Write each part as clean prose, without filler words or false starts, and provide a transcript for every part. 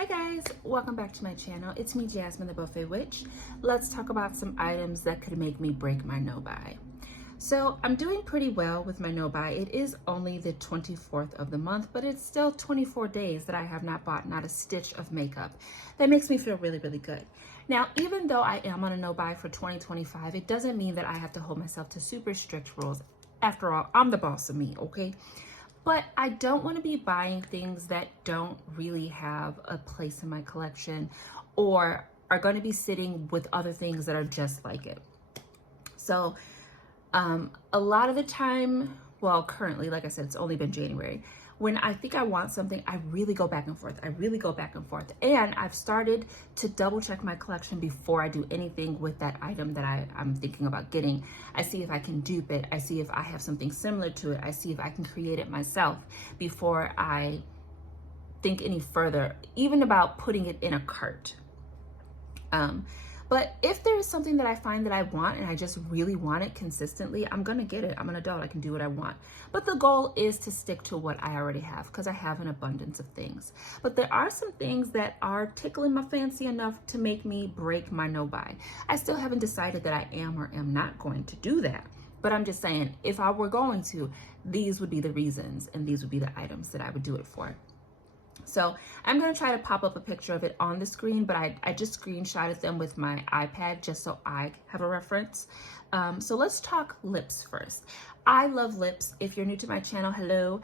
Hi guys, welcome back to my channel. It's me, Jasmine the Buffet Witch. Let's talk about some items that could make me break my no-buy. So I'm doing pretty well with my no-buy. It is only the 24th of the month, but it's still 24 days that I have not bought not a stitch of makeup. That makes me feel really, really good. Now, even though I am on a no-buy for 2025, it doesn't mean that I have to hold myself to super strict rules. After all, I'm the boss of me, okay? But I don't want to be buying things that don't really have a place in my collection or are going to be sitting with other things that are just like it. So a lot of the time, well, currently, like I said, it's only been January. When I think I want something, I really go back and forth. And I've started to double check my collection before I do anything with that item that I'm thinking about getting. I see if I can dupe it. I see if I have something similar to it. I see if I can create it myself before I think any further, even about putting it in a cart. But if there is something that I find that I want and I just really want it consistently, I'm gonna get it. I'm an adult, I can do what I want. But the goal is to stick to what I already have because I have an abundance of things. But there are some things that are tickling my fancy enough to make me break my no-buy. I still haven't decided that I am or am not going to do that. But I'm just saying, if I were going to, these would be the reasons and these would be the items that I would do it for. So I'm going to try to pop up a picture of it on the screen, but I just screenshotted them with my iPad just so I have a reference. So let's talk lips first. I love lips. If you're new to my channel, hello.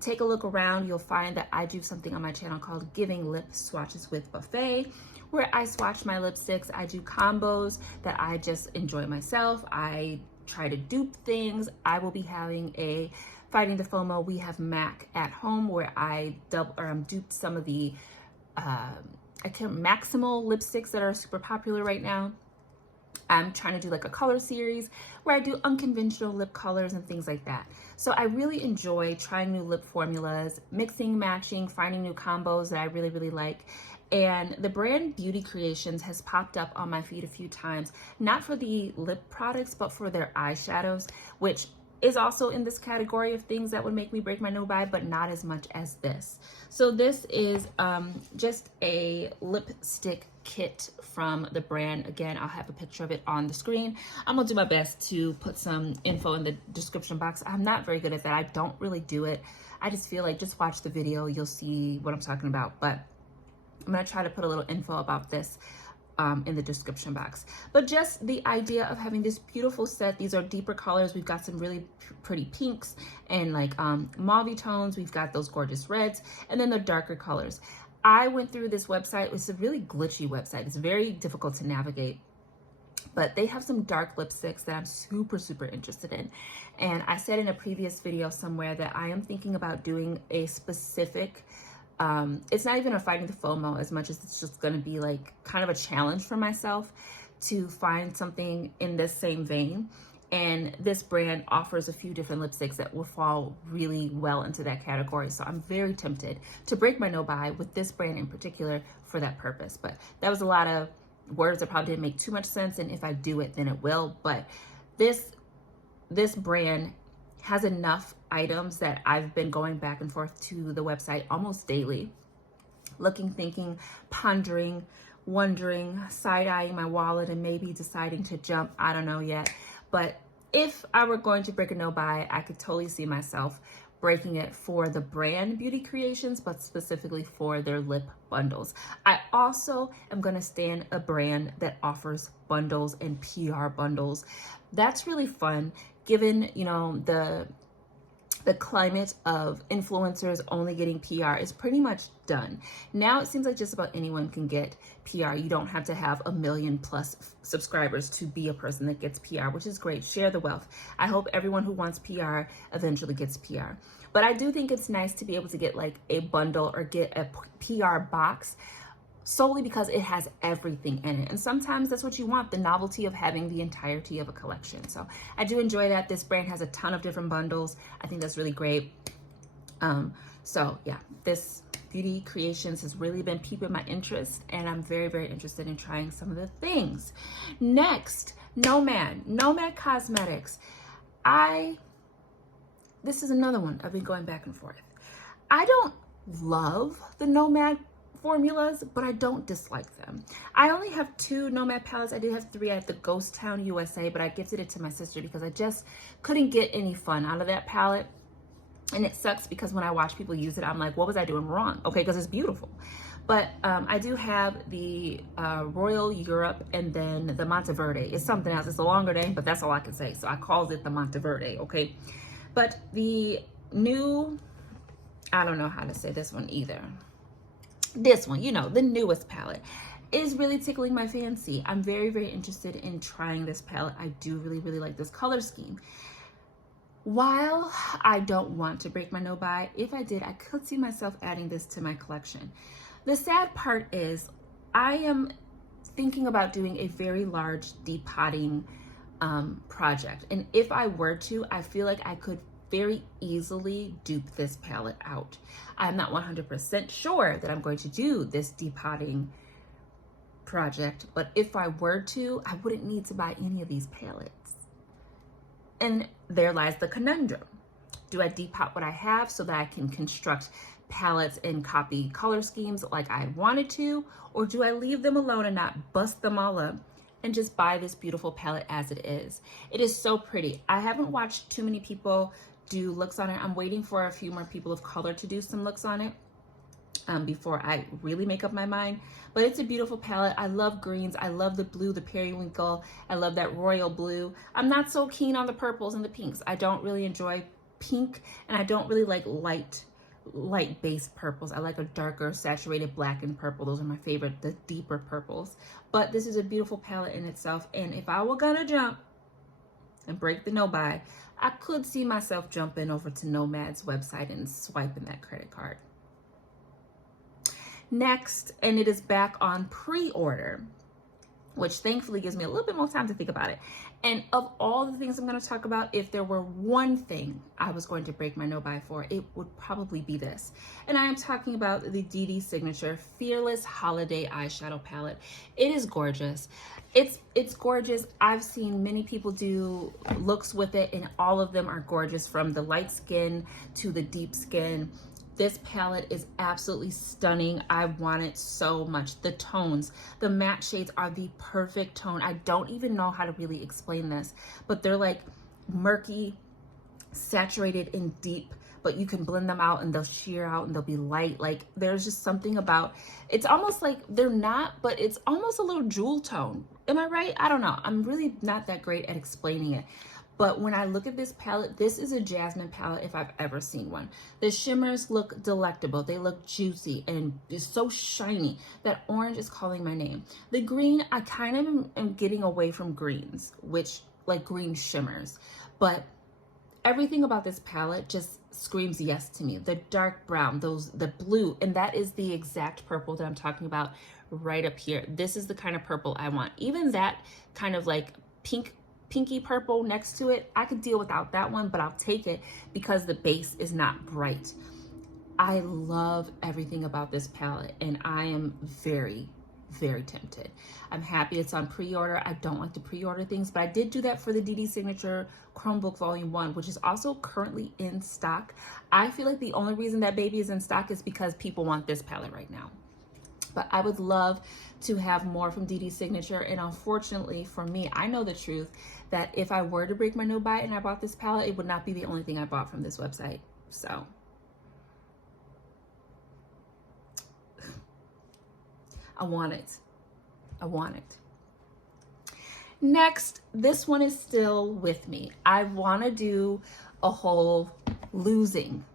Take a look around. You'll find that I do something on my channel called Giving Lip Swatches with Buffet, where I swatch my lipsticks. I do combos that I just enjoy myself. I try to dupe things. I will be having a Fighting the FOMO We Have MAC at Home, where I duped some of the maximal lipsticks that are super popular right now. I'm trying to do like a color series where I do unconventional lip colors and things like that. So I really enjoy trying new lip formulas, mixing, matching, finding new combos that I really, really like. And the brand Beauty Creations has popped up on my feed a few times, not for the lip products, but for their eyeshadows, which is also in this category of things that would make me break my no-buy, but not as much as this. So this is just a lipstick kit from the brand. Again, I'll have a picture of it on the screen. I'm gonna do my best to put some info in the description box. I'm not very good at that. I don't really do it. I just feel like just watch the video, you'll see what I'm talking about. But I'm gonna try to put a little info about this in the description box. But just the idea of having this beautiful set. These are deeper colors. We've got some really pretty pinks and like mauve tones. We've got those gorgeous reds, and then the darker colors. I went through this website. It's a really glitchy website. It's very difficult to navigate, but they have some dark lipsticks that I'm super, super interested in. And I said in a previous video somewhere that I am thinking about doing a specific it's not even a Fighting the FOMO as much as it's just going to be like kind of a challenge for myself to find something in this same vein. And this brand offers a few different lipsticks that will fall really well into that category. So I'm very tempted to break my no-buy with this brand in particular for that purpose. But that was a lot of words that probably didn't make too much sense. And if I do it, then it will. But this brand has enough items that I've been going back and forth to the website almost daily, looking, thinking, pondering, wondering, side-eyeing my wallet and maybe deciding to jump. I don't know yet. But if I were going to break a no-buy, I could totally see myself breaking it for the brand Beauty Creations, but specifically for their lip bundles. I also am going to stand a brand that offers bundles and PR bundles. That's really fun, given, you know, the climate of influencers only getting PR is pretty much done. Now it seems like just about anyone can get PR. You don't have to have 1 million plus subscribers to be a person that gets PR, which is great. Share the wealth. I hope everyone who wants PR eventually gets PR. But I do think it's nice to be able to get like a bundle or get a PR box solely because it has everything in it. And sometimes that's what you want, the novelty of having the entirety of a collection. So I do enjoy that. This brand has a ton of different bundles. I think that's really great. So yeah, this Beauty Creations has really been piquing my interest, and I'm very, very interested in trying some of the things. Next, Nomad Cosmetics. This is another one I've been going back and forth. I don't love the Nomad formulas, but I don't dislike them. I only have 2 Nomad palettes. I did have 3 at the Ghost Town USA, but I gifted it to my sister because I just couldn't get any fun out of that palette. And it sucks because when I watch people use it, I'm like, what was I doing wrong? Okay, because it's beautiful. But I do have the Royal Europe and then the Monteverde. It's something else. It's a longer name, but that's all I can say. So I called it the Monteverde, okay? But the new, I don't know how to say this one either. This one, you know, the newest palette is really tickling my fancy. I'm very, very interested in trying this palette. I do really, really like this color scheme. While I don't want to break my no buy, if I did, I could see myself adding this to my collection. The sad part is I am thinking about doing a very large depotting project. And if I were to, I feel like I could very easily dupe this palette out. I'm not 100% sure that I'm going to do this depotting project, but if I were to, I wouldn't need to buy any of these palettes. And there lies the conundrum. Do I depot what I have so that I can construct palettes and copy color schemes like I wanted to, or do I leave them alone and not bust them all up and just buy this beautiful palette as it is? It is so pretty. I haven't watched too many people do looks on it. I'm waiting for a few more people of color to do some looks on it before I really make up my mind. But it's a beautiful palette. I love greens. I love the blue, the periwinkle. I love that royal blue. I'm not so keen on the purples and the pinks. I don't really enjoy pink, and I don't really like light based purples. I like a darker saturated black and purple. Those are my favorite, the deeper purples. But this is a beautiful palette in itself, and if I were gonna jump and break the no buy, I could see myself jumping over to Nomad's website and swiping that credit card. Next, and it is back on pre-order, which thankfully gives me a little bit more time to think about it. And of all the things I'm going to talk about, if there were one thing I was going to break my no buy for, it would probably be this. And I am talking about the DeDe Signature Fearless Holiday eyeshadow palette. It is gorgeous. It's gorgeous. I've seen many people do looks with it, and all of them are gorgeous, from the light skin to the deep skin. This palette is absolutely stunning. I want it so much. The tones, the matte shades are the perfect tone. I don't even know how to really explain this, but they're like murky, saturated, and deep, but you can blend them out and they'll sheer out and they'll be light. Like, there's just something about, it's almost like they're not, but it's almost a little jewel tone. Am I right? I don't know. I'm really not that great at explaining it. But when I look at this palette, this is a jasmine palette if I've ever seen one. The shimmers look delectable. They look juicy and it's so shiny. That orange is calling my name. The green, I kind of am getting away from greens, which like green shimmers. But everything about this palette just screams yes to me. The dark brown, the blue, and that is the exact purple that I'm talking about right up here. This is the kind of purple I want. Even that kind of like pinky purple next to it, I could deal without that one, but I'll take it because the base is not bright. I love everything about this palette, and I am very, very tempted. I'm happy it's on pre-order. I don't like to pre-order things, but I did do that for the DeDe Signature Chromebook Volume 1, which is also currently in stock. I feel like the only reason that baby is in stock is because people want this palette right now. But I would love to have more from DeDe Signature, and unfortunately for me, I know the truth that if I were to break my no buy and I bought this palette, it would not be the only thing I bought from this website. So I want it. I want it. Next, this one is still with me. I want to do a whole losing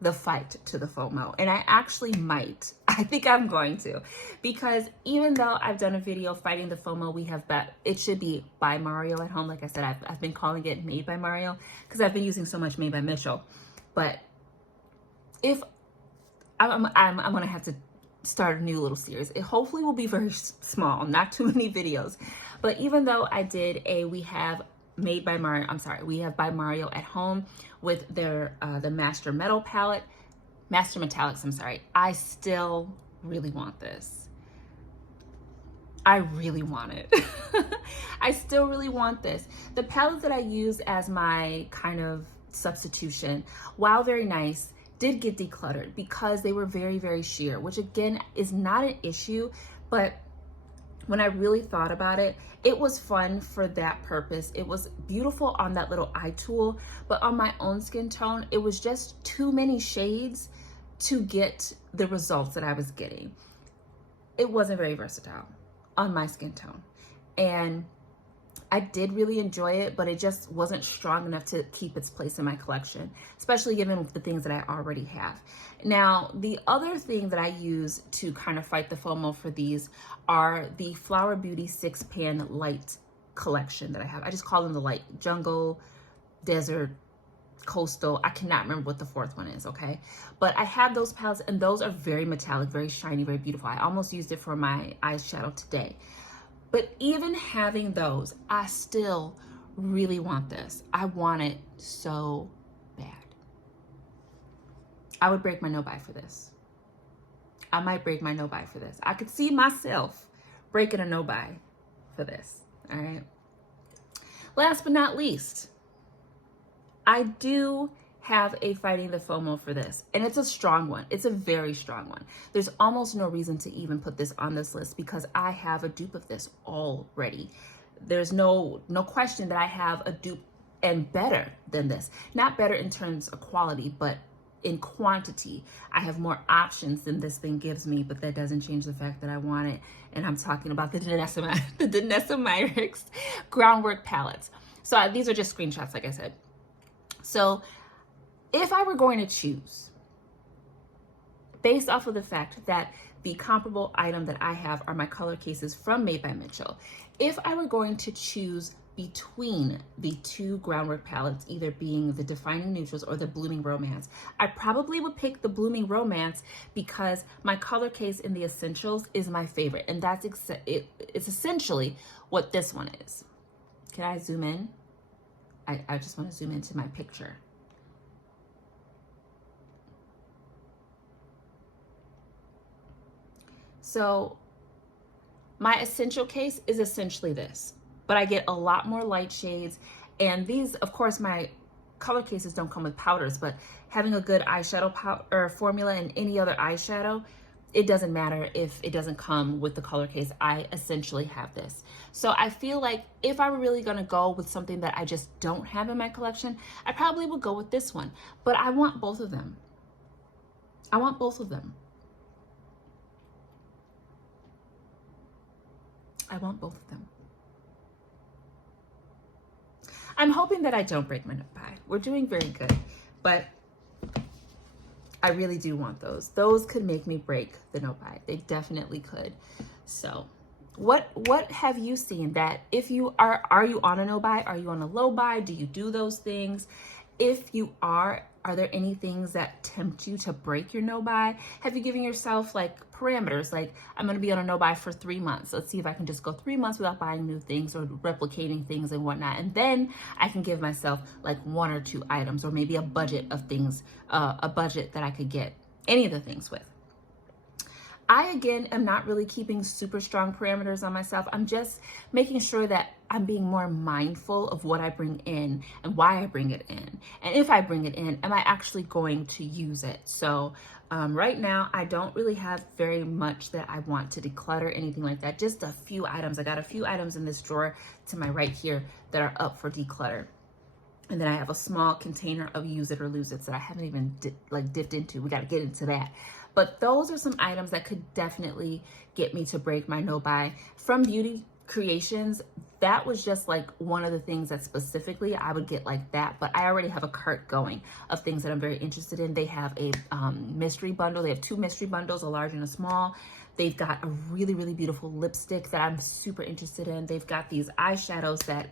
the fight to the FOMO, and I actually might. I think I'm going to, because even though I've done a video fighting the FOMO, it should be by Mario at home. Like I said, I've been calling it Made by Mario because I've been using so much Made by Mitchell. But if I'm gonna have to start a new little series. It hopefully will be very small, not too many videos. But even though I did we have by Mario at home with their the Master Metallics, I'm sorry. I still really want this. I really want it. I still really want this. The palette that I use as my kind of substitution, while very nice, did get decluttered because they were very, very sheer, which again is not an issue, but when I really thought about it, it was fun for that purpose. It was beautiful on that little eye tool, but on my own skin tone, it was just too many shades to get the results that I was getting. It wasn't very versatile on my skin tone. And I did really enjoy it, but it just wasn't strong enough to keep its place in my collection, especially given the things that I already have. Now, the other thing that I use to kind of fight the FOMO for these are the Flower Beauty 6-pan light collection that I have. I just call them the light: jungle, desert, coastal. I cannot remember what the fourth one is, okay? But I have those palettes, and those are very metallic, very shiny, very beautiful. I almost used it for my eyeshadow today. But even having those, I still really want this. I want it so bad. I would break my no-buy for this. I might break my no-buy for this. I could see myself breaking a no-buy for this, all right? Last but not least, I do have a fighting the FOMO for this, and it's a strong one. It's a very strong one. There's almost no reason to even put this on this list because I have a dupe of this already. There's no question that I have a dupe and better than this. Not better in terms of quality, but in quantity. I have more options than this thing gives me, but that doesn't change the fact that I want it. And I'm talking about the Danessa Myricks Groundwork palettes. So these are just screenshots, like I said. So if I were going to choose, based off of the fact that the comparable item that I have are my color cases from Made by Mitchell, if I were going to choose between the two Groundwork palettes, either being the Defining Neutrals or the Blooming Romance, I probably would pick the Blooming Romance because my color case in the Essentials is my favorite, and that's it's essentially what this one is. Can I zoom in? I just want to zoom into my picture. So my essential case is essentially this, but I get a lot more light shades. And these, of course, my color cases don't come with powders, but having a good eyeshadow powder formula in any other eyeshadow, it doesn't matter if it doesn't come with the color case. I essentially have this. So I feel like if I were really gonna go with something that I just don't have in my collection, I probably would go with this one. But I want both of them. I want both of them. I want both of them. I'm hoping that I don't break my no-buy. We're doing very good, but I really do want those. Those could make me break the no-buy. They definitely could. So what have you seen that if you are you on a no-buy? Are you on a low buy? Do you do those things? If you are there any things that tempt you to break your no-buy? Have you given yourself like parameters? Like, I'm gonna be on a no-buy for 3 months. Let's see if I can just go 3 months without buying new things or replicating things and whatnot. And then I can give myself like 1 or 2 items or maybe a budget of things, a budget that I could get any of the things with. I, again, am not really keeping super strong parameters on myself. I'm just making sure that I'm being more mindful of what I bring in and why I bring it in. And if I bring it in, am I actually going to use it? So right now, I don't really have very much that I want to declutter, anything like that. Just a few items. I got a few items in this drawer to my right here that are up for declutter. And then I have a small container of use it or lose it that I haven't even dipped into. We got to get into that. But those are some items that could definitely get me to break my no-buy. From Beauty Creations, that was just like one of the things that specifically I would get like that. But I already have a cart going of things that I'm very interested in. They have a mystery bundle. They have 2 mystery bundles, a large and a small. They've got a really, really beautiful lipstick that I'm super interested in. They've got these eyeshadows that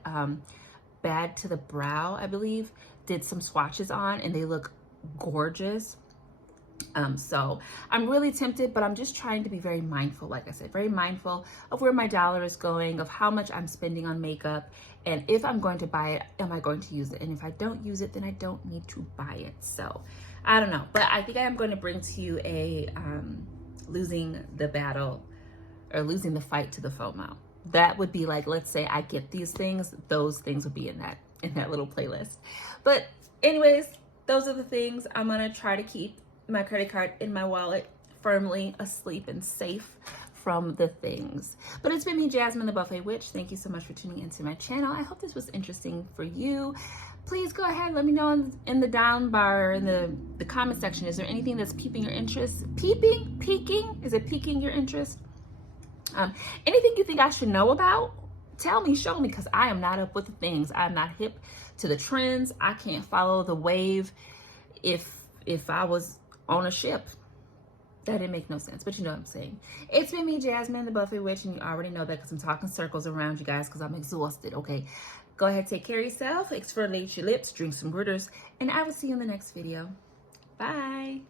Bad to the Brow, I believe, did some swatches on, and they look gorgeous. So I'm really tempted, but I'm just trying to be very mindful, like I said, very mindful of where my dollar is going, of how much I'm spending on makeup, and if I'm going to buy it, am I going to use it? And if I don't use it, then I don't need to buy it. So I don't know, but I think I am going to bring to you a losing the battle or losing the fight to the FOMO. That would be like, let's say I get these things, those things would be in that little playlist. But anyways, those are the things I'm gonna try to keep my credit card in my wallet, firmly asleep and safe from the things. But it's been me, Jasmine, the Buffet Witch. Thank you so much for tuning into my channel. I hope this was interesting for you. Please go ahead, let me know in the down bar, in the comment section. Is there anything that's piquing your interest? Piquing? Is it piquing your interest? Anything you think I should know about? Tell me, show me, because I am not up with the things. I'm not hip to the trends. I can't follow the wave. If I was on a ship, that didn't make no sense, but you know what I'm saying. It's been me, Jasmine, the Buffet Witch, and you already know that because I'm talking circles around you guys because I'm exhausted, okay? Go ahead, take care of yourself, exfoliate your lips, drink some Gritters, and I will see you in the next video. Bye.